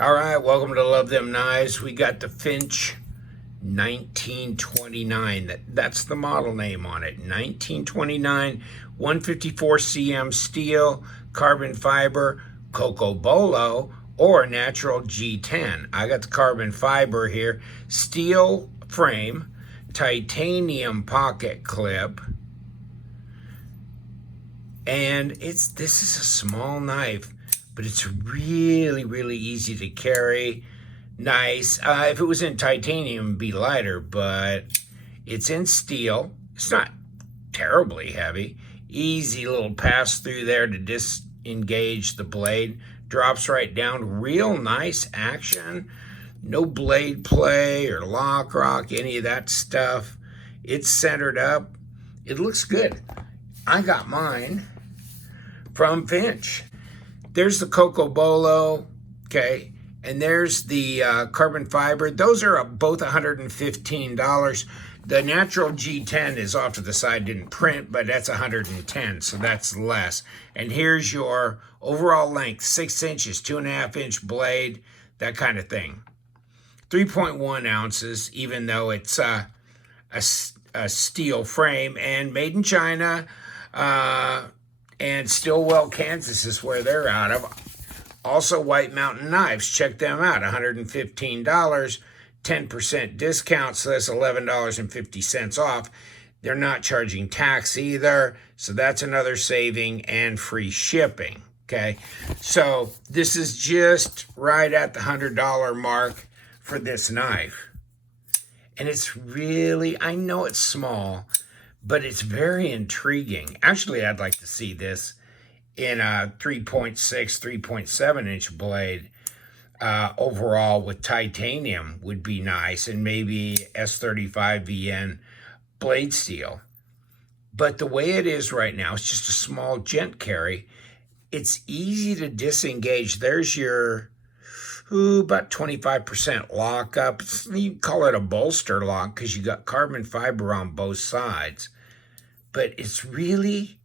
All right, welcome to Love Them Knives. We got the Finch 1929. That's the model name on it. 1929, 154 cm steel, carbon fiber, Coco Bolo, or natural G10. I got the carbon fiber here. Steel frame, titanium pocket clip, and this is a small knife, but it's really easy to carry. Nice. If it was in titanium, it'd be lighter, but it's in steel. It's not terribly heavy. Easy little pass through there to disengage the blade. Drops right down. Real nice action. No blade play or lock rock, any of that stuff. It's centered up. It looks good. I got mine from Finch. There's the Coco Bolo, okay, and there's the carbon fiber. Those are both $115. The natural G10 is off to the side, didn't print, but that's $110, so that's less. And here's your overall length, 6 inches, 2.5 inch blade, that kind of thing. 3.1 ounces, even though it's a steel frame, and made in China. And Stillwell, Kansas is where they're out of. Also, White Mountain Knives. Check them out. $115, 10% discount, so that's $11.50 off. They're not charging tax either, so that's another saving, and free shipping. Okay, so this is just right at the $100 mark for this knife. And it's really, I know it's small, but it's very intriguing. Actually, I'd like to see this in a 3.6, 3.7 inch blade. Overall with titanium would be nice, and maybe S35 VN blade steel. But the way it is right now, it's just a small gent carry. It's easy to disengage. There's your about 25% lockup. You can call it a bolster lock because you got carbon fiber on both sides. But it's really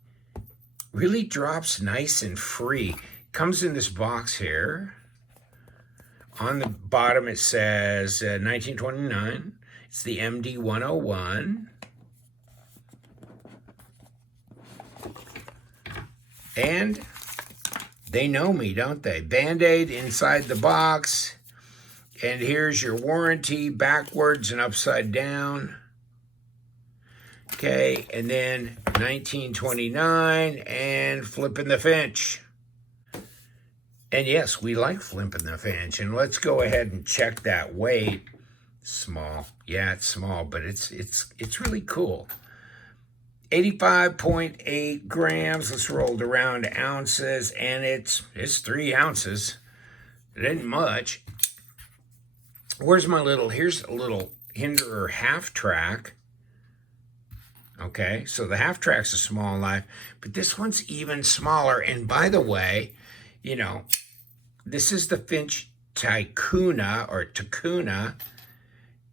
drops nice and free. Comes in this box here. On the bottom it says 1929. It's the MD 101. And they know me, don't they? Band-Aid inside the box. And here's your warranty, backwards and upside down. Okay, and then 1929 and flipping the Finch. And yes, we like flipping the Finch. And let's go ahead and check that weight. Small. Yeah, it's small, but it's really cool. 85.8 grams. Let's roll it around to ounces, and it's 3 ounces. It ain't much. Here's a little Hinderer half track. Okay, so the half track's a small knife, but this one's even smaller. And by the way, you know, this is the Finch Ticuna or Ticuna.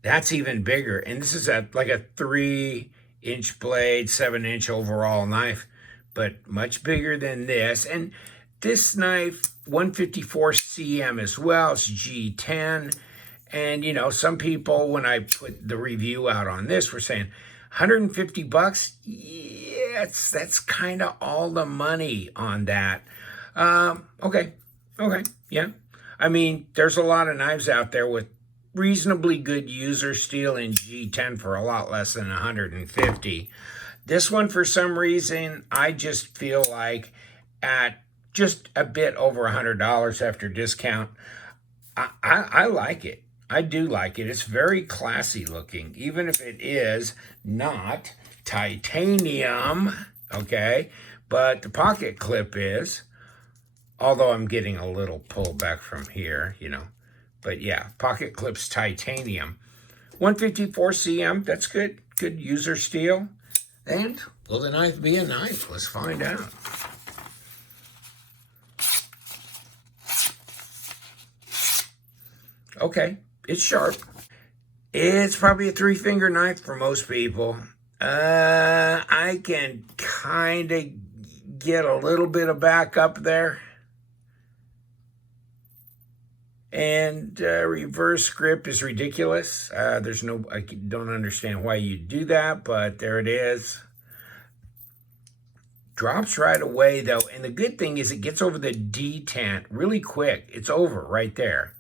That's even bigger. And this is like a 3-inch blade, 7-inch overall knife, but much bigger than this. And this knife, 154 cm as well. It's G10. And, you know, some people, when I put the review out on this, were saying, $150? Yes, that's kind of all the money on that. Okay, yeah. I mean, there's a lot of knives out there with reasonably good user steel in G10 for a lot less than $150. This one, for some reason, I just feel like at just a bit over $100 after discount, I like it. I do like it. It's very classy looking, even if it is not titanium, okay? But the pocket clip is, although I'm getting a little pullback from here, you know. But yeah, pocket clip's titanium. 154 cm, that's good. Good user steel. And will the knife be a knife? Let's find out. Okay, it's sharp. It's probably a 3-finger knife for most people. I can kind of get a little bit of back up there. And reverse grip is ridiculous. I don't understand why you do that, but there it is. Drops right away though, and the good thing is it gets over the detent really quick. It's over right there.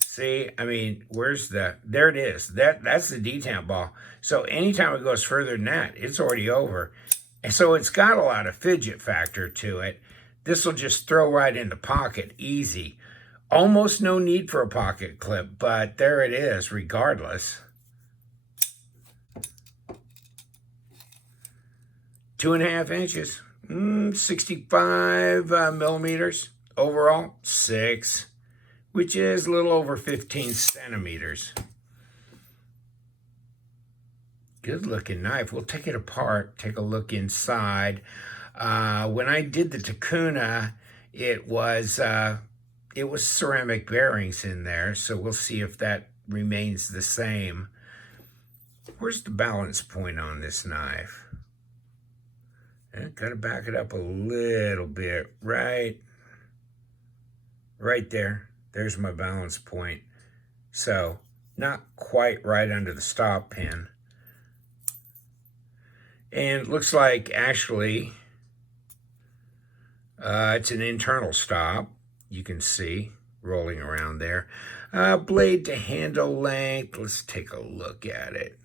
See, I mean, there it is. That's the detent ball. So anytime it goes further than that, it's already over. And so it's got a lot of fidget factor to it. This will just throw right in the pocket, easy. Almost no need for a pocket clip, but there it is regardless. 2.5 inches, 65 millimeters. Overall, 6, which is a little over 15 centimeters. Good looking knife. We'll take it apart, take a look inside. When I did the Takuna, it was ceramic bearings in there, so we'll see if that remains the same. Where's the balance point on this knife? Gotta back it up a little bit, right there. There's my balance point. So, not quite right under the stop pin. And it looks like, actually, it's an internal stop. You can see rolling around there. Blade to handle length. Let's take a look at it.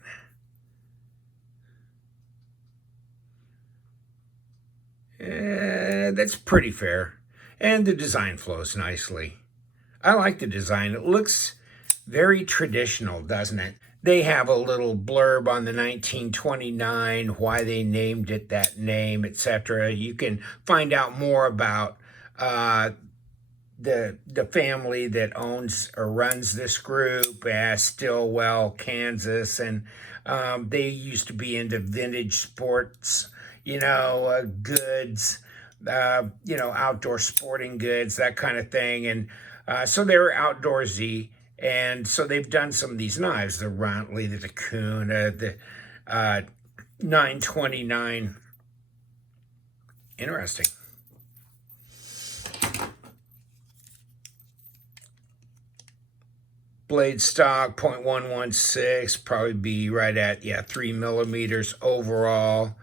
That's pretty fair. And the design flows nicely. I like the design. It looks very traditional, doesn't it? They have a little blurb on the 1929, why they named it that name, etc. You can find out more about the family that owns or runs this group at Stillwell, Kansas, and they used to be into vintage sports, goods, outdoor sporting goods, that kind of thing. And so they were outdoorsy. And so they've done some of these knives, the Rontley, the Takuna, the 929. Interesting. Blade stock, 0.116, probably be right at, 3 millimeters overall.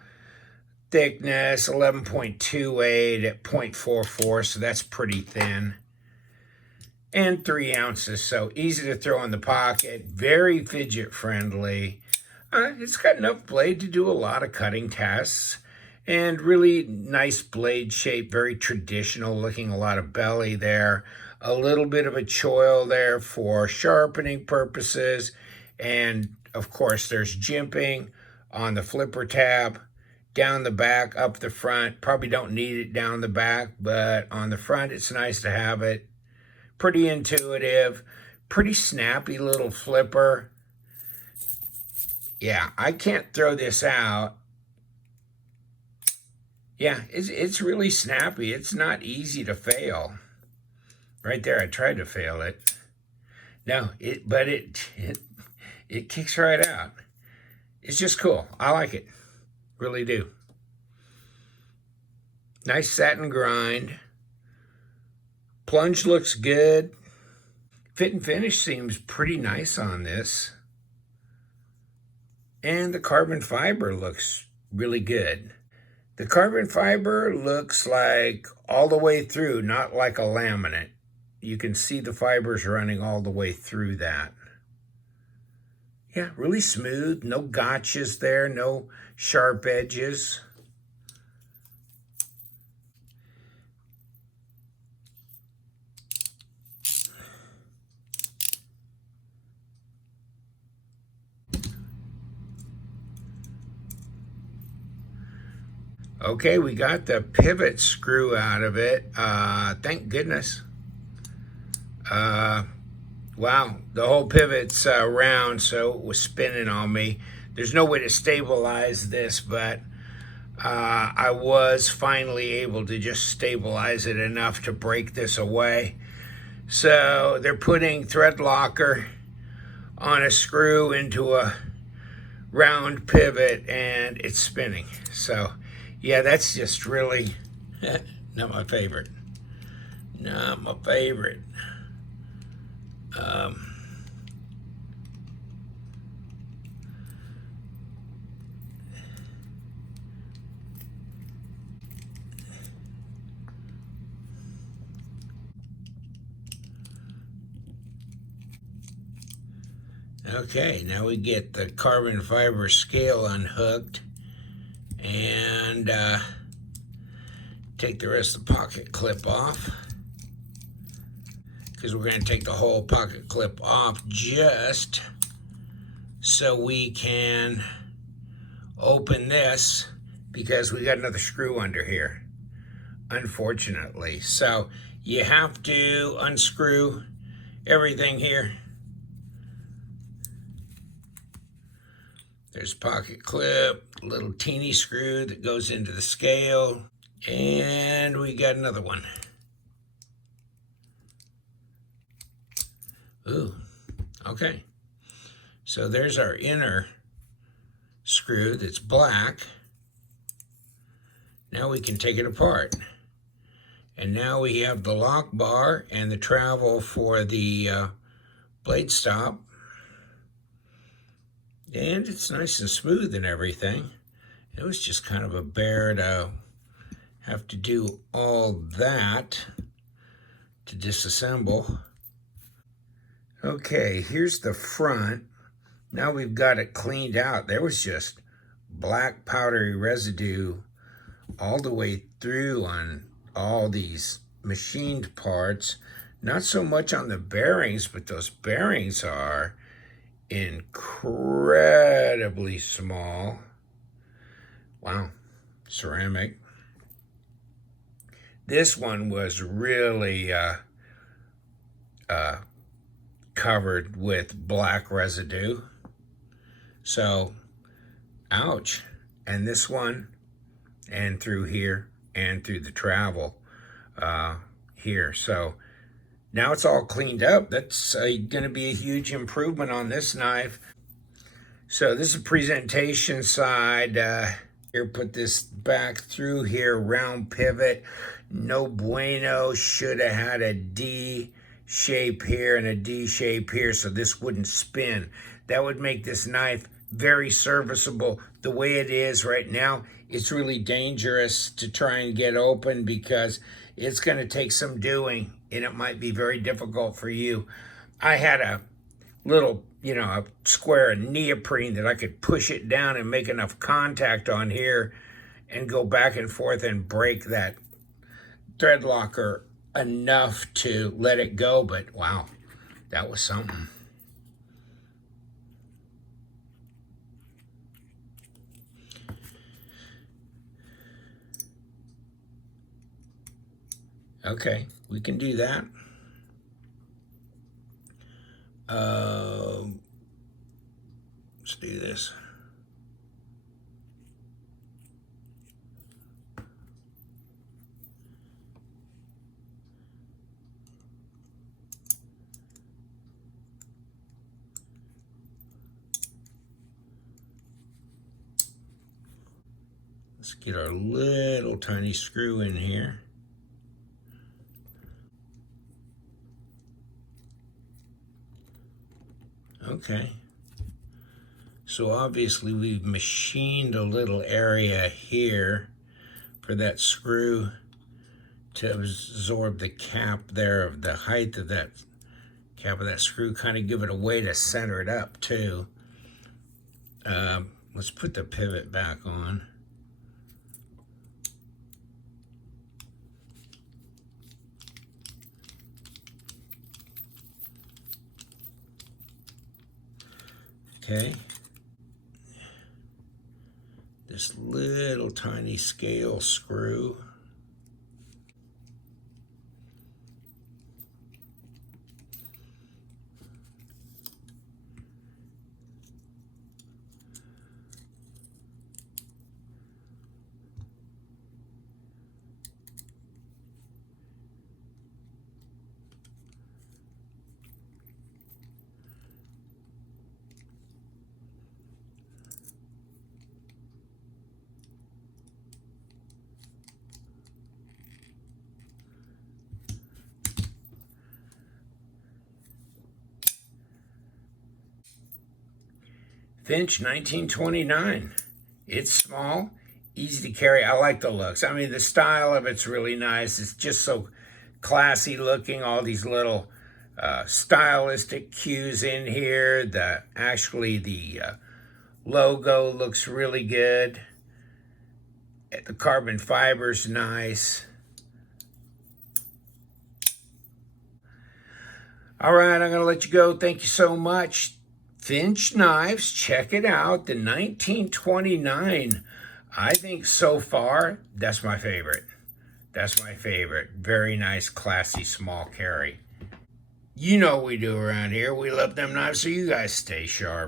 Thickness, 11.28 at 0.44, so that's pretty thin. And 3 ounces, so easy to throw in the pocket, very fidget friendly. It's got enough blade to do a lot of cutting tests, and really nice blade shape, very traditional looking, a lot of belly there, a little bit of a choil there for sharpening purposes, and of course there's jimping on the flipper tab, down the back, up the front. Probably don't need it down the back, but on the front it's nice to have it. Pretty intuitive, pretty snappy little flipper. Yeah, I can't throw this out. Yeah, it's really snappy. It's not easy to fail. Right there, I tried to fail it. No, but it kicks right out. It's just cool. I like it. Really do. Nice satin grind. Plunge looks good. Fit and finish seems pretty nice on this. And the carbon fiber looks really good. The carbon fiber looks like all the way through, not like a laminate. You can see the fibers running all the way through that. Yeah, really smooth. No gotchas there, no sharp edges. Okay, we got the pivot screw out of it. Thank goodness. Wow, the whole pivot's round, so it was spinning on me. There's no way to stabilize this, but I was finally able to just stabilize it enough to break this away. So they're putting thread locker on a screw into a round pivot, and it's spinning. So yeah, that's just really not my favorite. Not my favorite. Um, okay, now we get the carbon fiber scale unhooked and take the rest of the pocket clip off, because we're going to take the whole pocket clip off just so we can open this, because we got another screw under here, unfortunately. So you have to unscrew everything here. There's pocket clip, little teeny screw that goes into the scale, and we got another one. Ooh, okay. So there's our inner screw that's black. Now we can take it apart. And now we have the lock bar and the travel for the blade stop. And it's nice and smooth and everything. It was just kind of a bear to have to do all that to disassemble. Okay, here's the front. Now we've got it cleaned out. There was just black powdery residue all the way through on all these machined parts. Not so much on the bearings, but those bearings are incredibly small. Wow, ceramic. This one was really covered with black residue. So, ouch. And this one, and through here, and through the travel here. So now it's all cleaned up. That's going to be a huge improvement on this knife. So this is a presentation side. Here, put this back through here, round pivot. No bueno, should have had a D shape here and a D shape here so this wouldn't spin. That would make this knife very serviceable. The way it is right now, it's really dangerous to try and get open because it's going to take some doing and it might be very difficult for you. I had a little, a square of neoprene that I could push it down and make enough contact on here and go back and forth and break that thread locker enough to let it go. But wow, that was something. Okay, we can do that. Let's do this. Let's get our little tiny screw in here. Okay. So obviously we've machined a little area here for that screw to absorb the cap there of the height of that cap of that screw, kind of give it a way to center it up too. Let's put the pivot back on. Okay. This little tiny scale screw. Finch 1929. It's small, easy to carry. I like the looks. I mean, the style of it's really nice. It's just so classy looking. All these little stylistic cues in here. The logo looks really good. The carbon fiber's nice. All right, I'm going to let you go. Thank you so much. Finch Knives, check it out. The 1929. I think so far, that's my favorite. That's my favorite. Very nice, classy, small carry. You know what we do around here. We love them knives, so you guys stay sharp.